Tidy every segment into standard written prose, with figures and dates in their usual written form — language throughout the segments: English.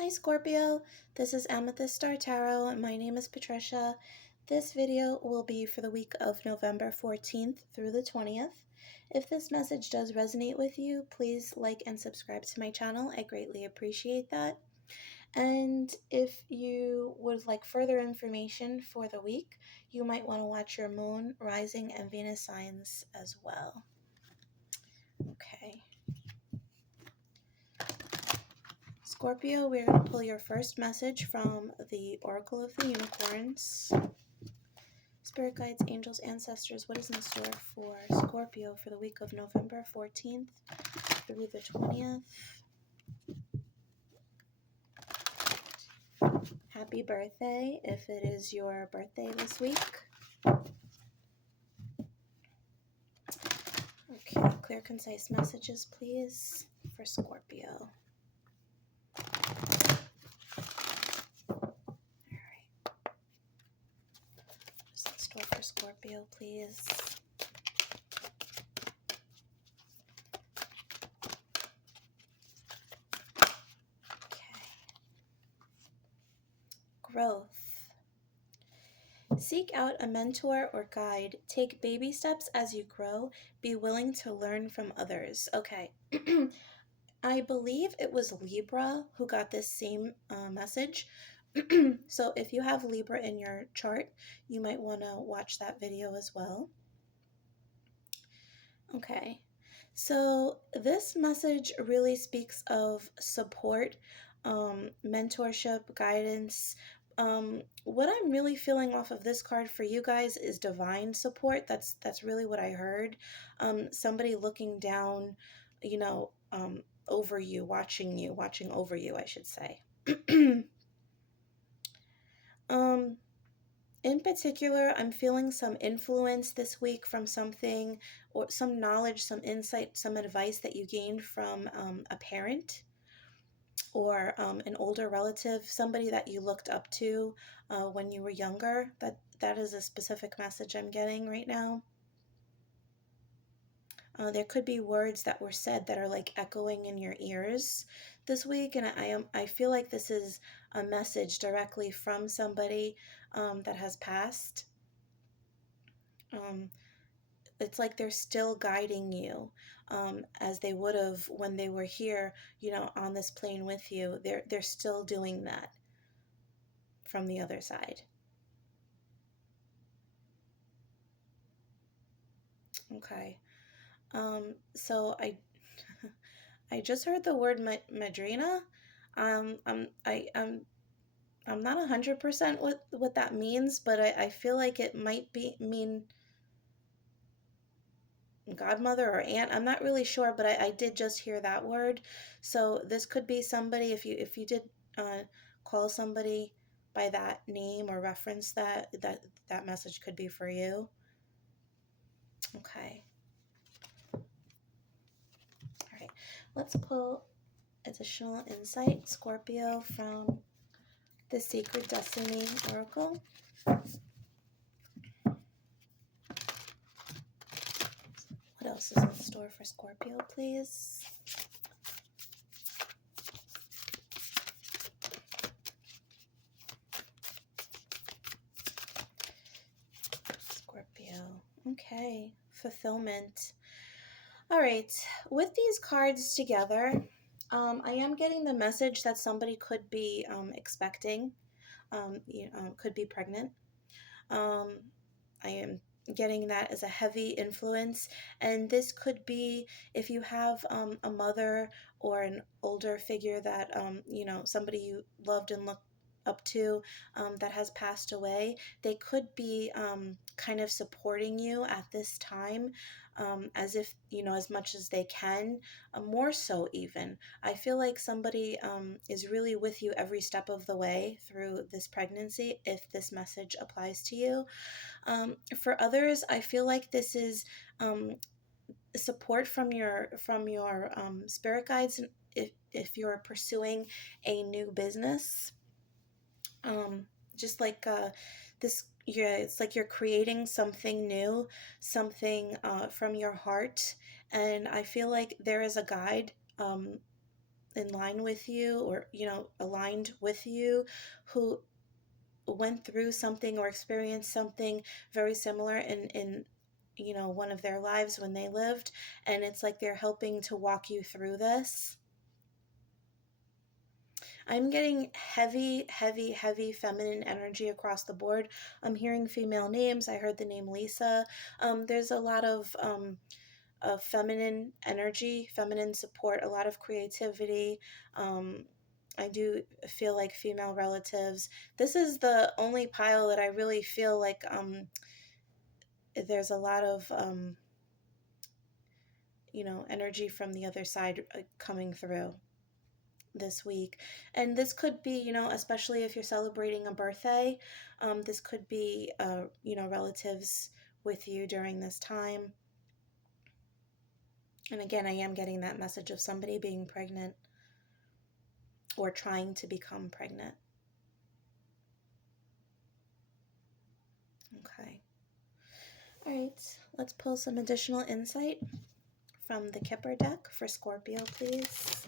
Hi Scorpio, this is Amethyst Star Tarot and my name is Patricia. This video will be for the week of November 14th through the 20th. If this message does resonate with you, please like and subscribe to my channel. I greatly appreciate that. And if you would like further information for the week, you might want to watch your moon, rising, and Venus signs as well. Okay. Scorpio, we're going to pull your first message from the Oracle of the Unicorns. Spirit guides, angels, ancestors, what is in store for Scorpio for the week of November 14th through the 20th? Happy birthday if it is your birthday this week. Okay, clear, concise messages, please, for Scorpio. Store for Scorpio, please. Okay. Growth. Seek out a mentor or guide. Take baby steps as you grow. Be willing to learn from others. Okay. I believe it was Libra who got this same message. So if you have Libra in your chart, you might want to watch that video as well. Okay, so this message really speaks of support, mentorship, guidance. What I'm really feeling off of this card for you guys is divine support. That's really what I heard. Somebody looking down, you know, over you, watching over you, I should say. In particular, I'm feeling some influence this week from something or some knowledge, some insight, some advice that you gained from a parent or an older relative, somebody that you looked up to when you were younger. That is a specific message I'm getting right now. There could be words that were said that are like echoing in your ears this week, and I feel like this is a message directly from somebody that has passed. It's like they're still guiding you as they would have when they were here, you know, on this plane with you. They're still doing that from the other side. Okay. So I just heard the word madrina. I'm not 100% what that means, but I feel like it might mean godmother or aunt. I'm not really sure, but I did just hear that word. So this could be somebody, if you did call somebody by that name or reference that message could be for you. Okay. All right. Let's pull additional insight, Scorpio, from the Sacred Destiny Oracle. What else is in store for Scorpio, please? Scorpio. Okay. Fulfillment. All right. With these cards together, I am getting the message that somebody could be expecting, could be pregnant. I am getting that as a heavy influence, and this could be if you have a mother or an older figure that somebody you loved and looked up to that has passed away. They could be kind of supporting you at this time, as if, as much as they can, more so even. I feel like somebody is really with you every step of the way through this pregnancy, if this message applies to you. For others, I feel like this is support from your spirit guides if you're pursuing a new business. Just like this, yeah, it's like you're creating something new, something from your heart, and I feel like there is a guide in line with you, or aligned with you, who went through something or experienced something very similar in one of their lives when they lived, and it's like they're helping to walk you through this. I'm getting heavy, heavy, heavy feminine energy across the board. I'm hearing female names. I heard the name Lisa. There's a lot of feminine energy, feminine support, a lot of creativity. Um, I do feel like female relatives. This is the only pile that I really feel like there's a lot of energy from the other side coming through this week. And this could be, especially if you're celebrating a birthday, this could be, relatives with you during this time. And again, I am getting that message of somebody being pregnant or trying to become pregnant. Okay. All right, let's pull some additional insight from the Kipper deck for Scorpio, please.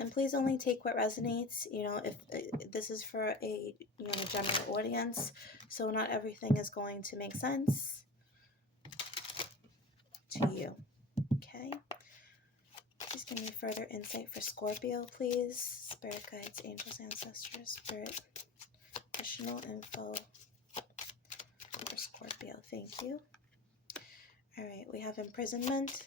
And please only take what resonates, if this is for a general audience, so not everything is going to make sense to you. Okay. Please give me further insight for Scorpio, please. Spirit guides, angels, ancestors, spirit, additional info for Scorpio. Thank you. All right, we have imprisonment.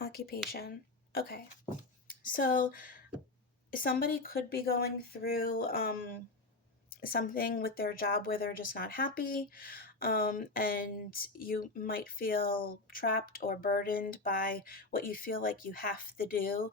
Occupation. Okay. So somebody could be going through something with their job where they're just not happy, and you might feel trapped or burdened by what you feel like you have to do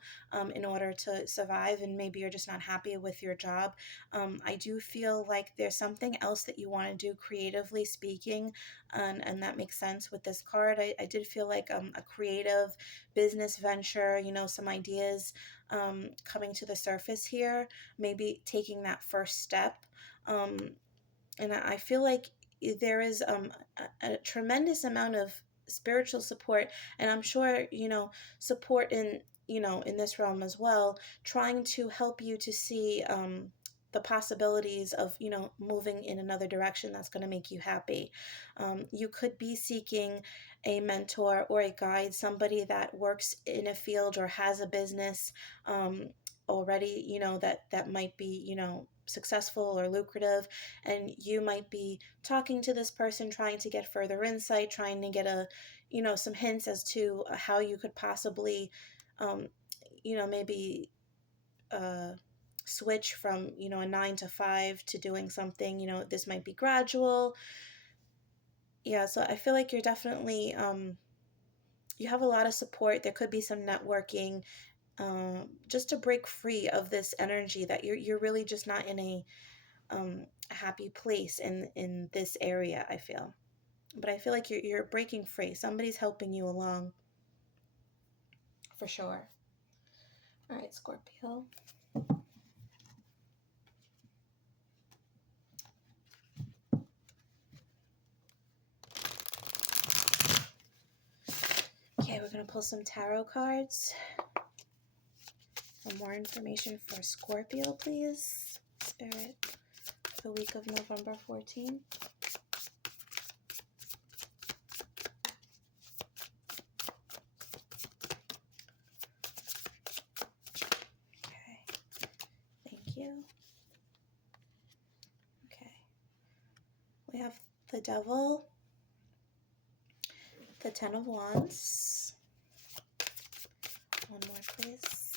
in order to survive, and maybe you're just not happy with your job. I do feel like there's something else that you want to do creatively speaking, and that makes sense with this card. I did feel like a creative business venture, some ideas coming to the surface here, maybe taking that first step. And I feel like there is a tremendous amount of spiritual support, and I'm sure support in this realm as well, trying to help you to see the possibilities of moving in another direction that's going to make you happy. You could be seeking a mentor or a guide, somebody that works in a field or has a business already, that might be successful or lucrative, and you might be talking to this person, trying to get further insight, trying to get some hints as to how you could possibly maybe switch from a 9 to 5 to doing something. This might be gradual. Yeah, so I feel like you're definitely you have a lot of support. There could be some networking, just to break free of this energy that you're really just not in a happy place in this area, I feel. But I feel like you're breaking free. Somebody's helping you along, for sure. All right, Scorpio. Okay, we're going to pull some tarot cards. For more information for Scorpio, please. Spirit, for the week of November 14th. Okay, thank you. Okay, we have the Devil, the Ten of Wands. One more, please.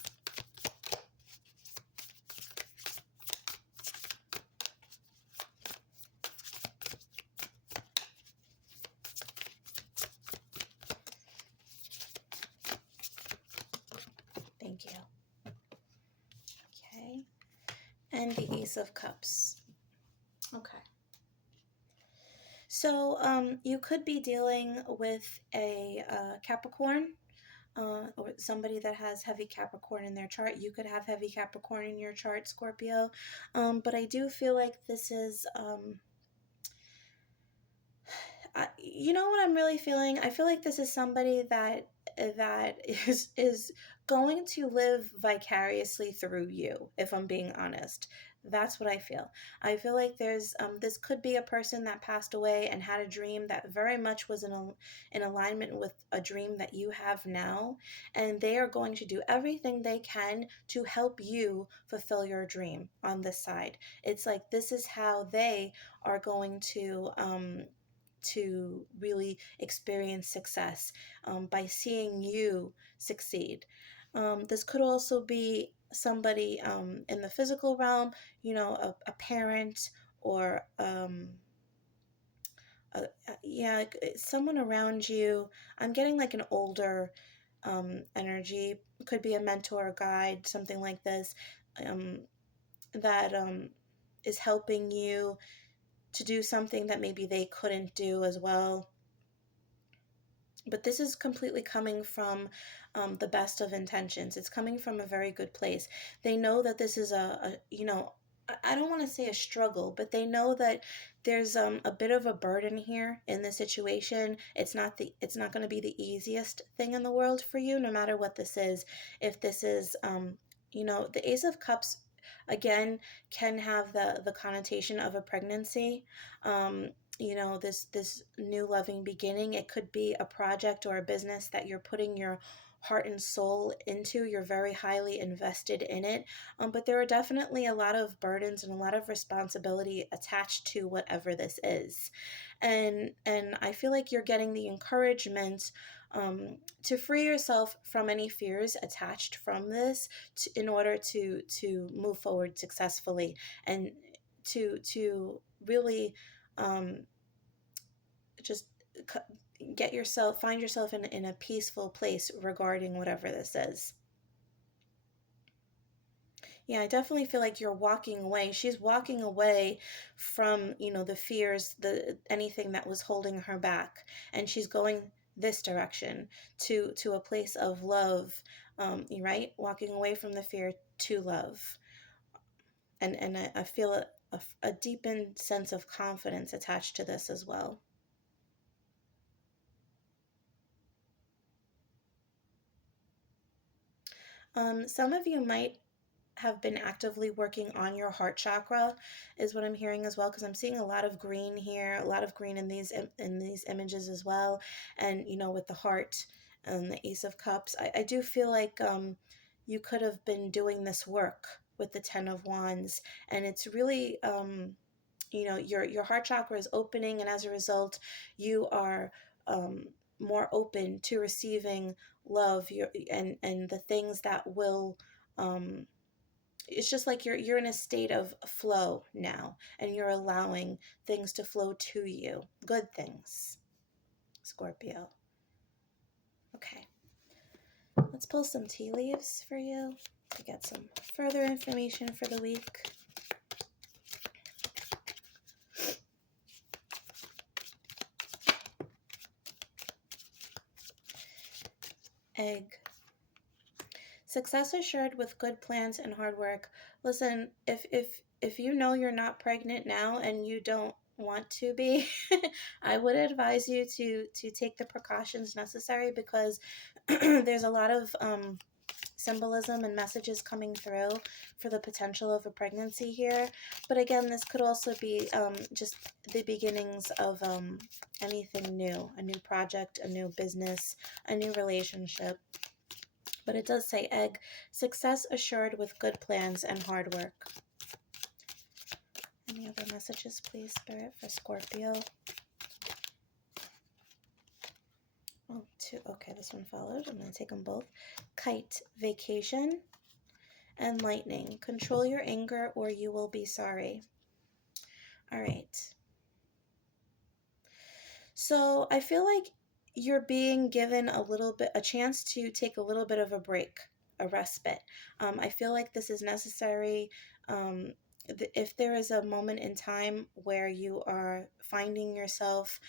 Thank you. Okay, and the Ace of Cups. Okay. So you could be dealing with a Capricorn, or somebody that has heavy Capricorn in their chart. You could have heavy Capricorn in your chart, Scorpio. But I do feel like this is You know what I'm really feeling? I feel like this is somebody that is going to live vicariously through you, if I'm being honest. That's what I feel. I feel like there's this could be a person that passed away and had a dream that very much was in alignment with a dream that you have now, and they are going to do everything they can to help you fulfill your dream on this side. It's like this is how they are going to really experience success, by seeing you succeed. This could also be somebody in the physical realm, a parent, or yeah, like, someone around you. I'm getting like an older energy. Could be a mentor, guide, something like this, um, that is helping you to do something that maybe they couldn't do as well. But this is completely coming from the best of intentions. It's coming from a very good place. They know that this is I don't want to say a struggle, but they know that there's a bit of a burden here in the situation. It's not going to be the easiest thing in the world for you, no matter what this is. If this is the Ace of Cups again can have the connotation of a pregnancy. This new loving beginning. It could be a project or a business that you're putting your heart and soul into. You're very highly invested in it, but there are definitely a lot of burdens and a lot of responsibility attached to whatever this is. And I feel like you're getting the encouragement to free yourself from any fears attached from this, in order to move forward successfully, and to really um, just find yourself in a peaceful place regarding whatever this is. Yeah, I definitely feel like you're walking away. She's walking away from, the fears, the anything that was holding her back, and she's going this direction to a place of love. You're right, walking away from the fear to love, and I feel a deepened sense of confidence attached to this as well. Some of you might have been actively working on your heart chakra, is what I'm hearing as well, because I'm seeing a lot of green here, a lot of green in these images as well. And with the heart and the Ace of Cups, I do feel like you could have been doing this work with the Ten of Wands, and it's really your heart chakra is opening, and as a result you are um, more open to receiving love, and the things that will um, it's just like you're in a state of flow now, and you're allowing things to flow to you, good things, Scorpio. Okay, let's pull some tea leaves for you to get some further information for the week. Egg. Success assured with good plans and hard work. Listen, if you know you're not pregnant now and you don't want to be, I would advise you to take the precautions necessary, because there's a lot of symbolism and messages coming through for the potential of a pregnancy here. But again, this could also be just the beginnings of anything new, a new project, a new business, a new relationship. But it does say egg, success assured with good plans and hard work. Any other messages, please, Spirit, for Scorpio? Oh, two. Okay, this one followed. I'm going to take them both. Kite, vacation, and lightning. Control your anger or you will be sorry. All right. So I feel like you're being given a chance to take a little bit of a break, a respite. I feel like this is necessary. If there is a moment in time where you are finding yourself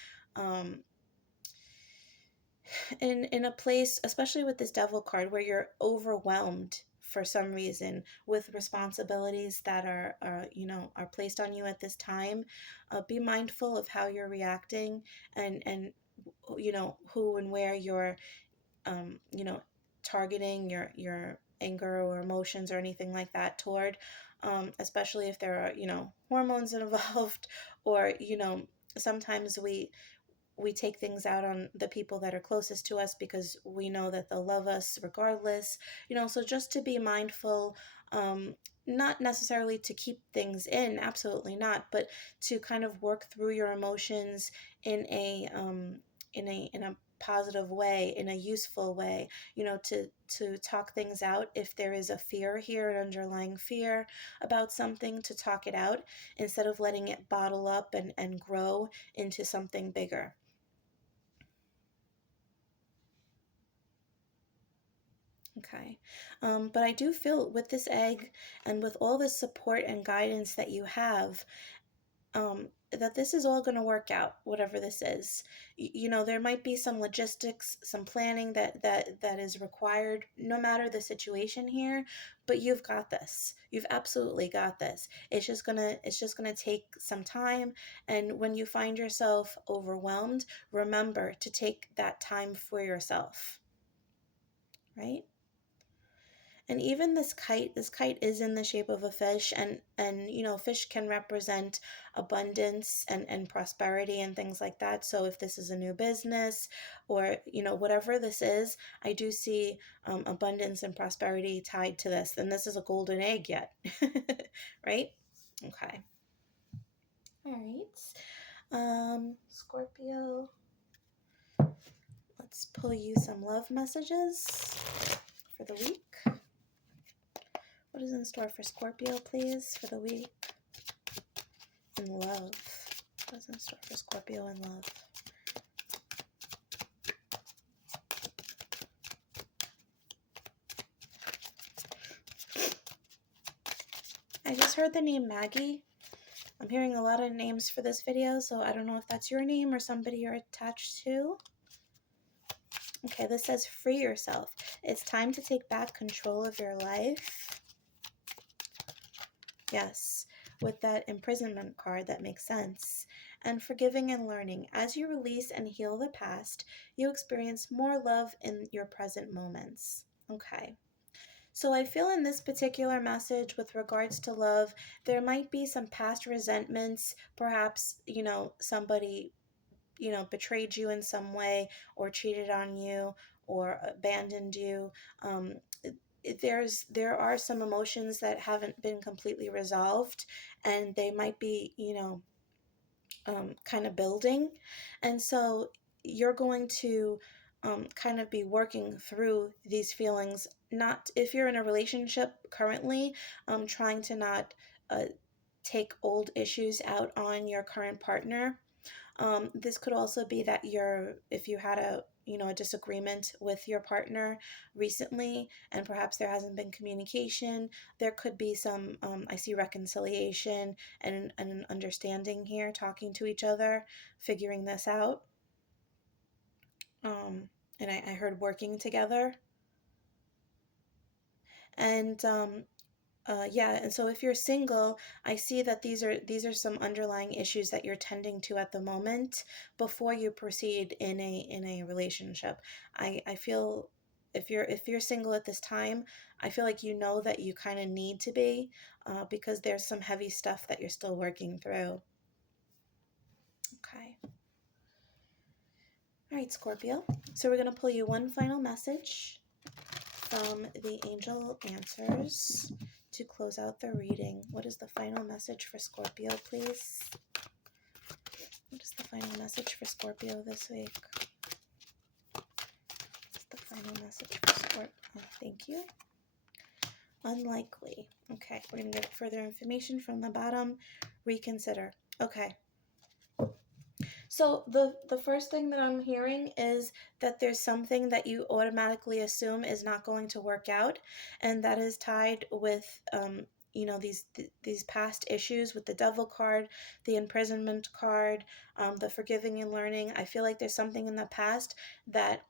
in a place, especially with this devil card, where you're overwhelmed for some reason with responsibilities that are placed on you at this time. Be mindful of how you're reacting, and who and where you're um, you know, targeting your anger or emotions or anything like that toward, especially if there are, hormones involved, or, sometimes we take things out on the people that are closest to us because we know that they'll love us regardless. So just to be mindful, um, not necessarily to keep things in, absolutely not, but to kind of work through your emotions in a positive way, in a useful way, to talk things out. If there is a fear here, an underlying fear about something, to talk it out instead of letting it bottle up and grow into something bigger. Okay. But I do feel with this egg and with all the support and guidance that you have, that this is all going to work out, whatever this is. There might be some logistics, some planning that is required, no matter the situation here, but you've got this. You've absolutely got this. It's just gonna take some time, and when you find yourself overwhelmed, remember to take that time for yourself, right? And even this kite is in the shape of a fish, and fish can represent abundance and prosperity and things like that. So if this is a new business, or whatever this is, I do see abundance and prosperity tied to this. And this is a golden egg yet. Right? Okay. All right. Scorpio, let's pull you some love messages for the week. What is in store for Scorpio, please, for the week? In love. What is in store for Scorpio in love? I just heard the name Maggie. I'm hearing a lot of names for this video, so I don't know if that's your name or somebody you're attached to. Okay, this says free yourself. It's time to take back control of your life. Yes, with that imprisonment card, that makes sense. And forgiving and learning. As you release and heal the past, you experience more love in your present moments. Okay. So I feel in this particular message with regards to love, there might be some past resentments. Perhaps, somebody, betrayed you in some way, or cheated on you, or abandoned you. There are some emotions that haven't been completely resolved, and they might be, kind of building. And so you're going to kind of be working through these feelings. Not if you're in a relationship currently, trying to not take old issues out on your current partner. This could also be that if you had a disagreement with your partner recently, and perhaps there hasn't been communication, there could be some, I see reconciliation and an understanding here, talking to each other, figuring this out. And I heard working together. And yeah, and so if you're single, I see that these are some underlying issues that you're tending to at the moment before you proceed in a relationship. I feel if you're single at this time, I feel like that you kind of need to be, because there's some heavy stuff that you're still working through. Okay. All right, Scorpio. So we're gonna pull you one final message from the angel answers to close out the reading. What is the final message for Scorpio, please? What is the final message for Scorpio this week? What's the final message for Scorpio? Oh, thank you. Unlikely. Okay, we're going to get further information from the bottom. Reconsider. Okay. So the first thing that I'm hearing is that there's something that you automatically assume is not going to work out, and that is tied with these past issues with the devil card, the imprisonment card, the forgiving and learning. I feel like there's something in the past that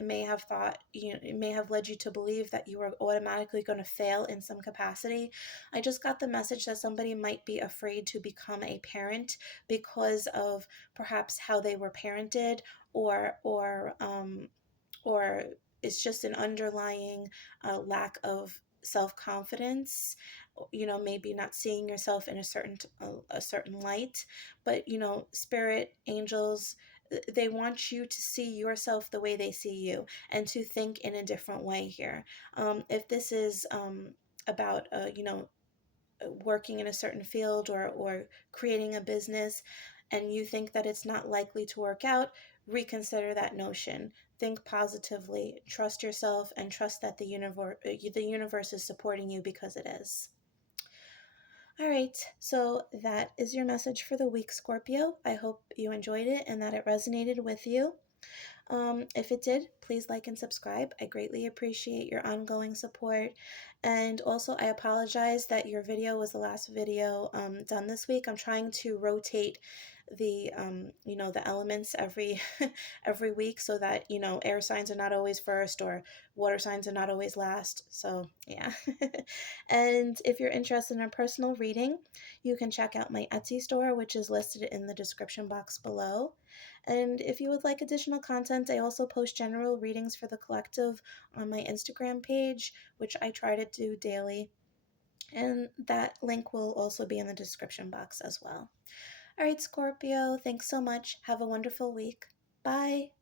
may have thought, it may have led you to believe that you were automatically going to fail in some capacity. I just got the message that somebody might be afraid to become a parent because of perhaps how they were parented, or it's just an underlying lack of self-confidence, maybe not seeing yourself in a certain light. But spirit angels, they want you to see yourself the way they see you, and to think in a different way here. If this is about working in a certain field, or creating a business, and you think that it's not likely to work out, reconsider that notion. Think positively, trust yourself, and trust that the universe is supporting you, because it is. All right, so that is your message for the week, Scorpio. I hope you enjoyed it and that it resonated with you. If it did, please like and subscribe. I greatly appreciate your ongoing support. And also, I apologize that your video was the last video done this week. I'm trying to rotate the elements every every week, so that air signs are not always first, or water signs are not always last. So yeah. And if you're interested in a personal reading, you can check out my Etsy store, which is listed in the description box below. And if you would like additional content, I also post general readings for the collective on my Instagram page, which I try to do daily. And that link will also be in the description box as well. All right, Scorpio, thanks so much. Have a wonderful week. Bye.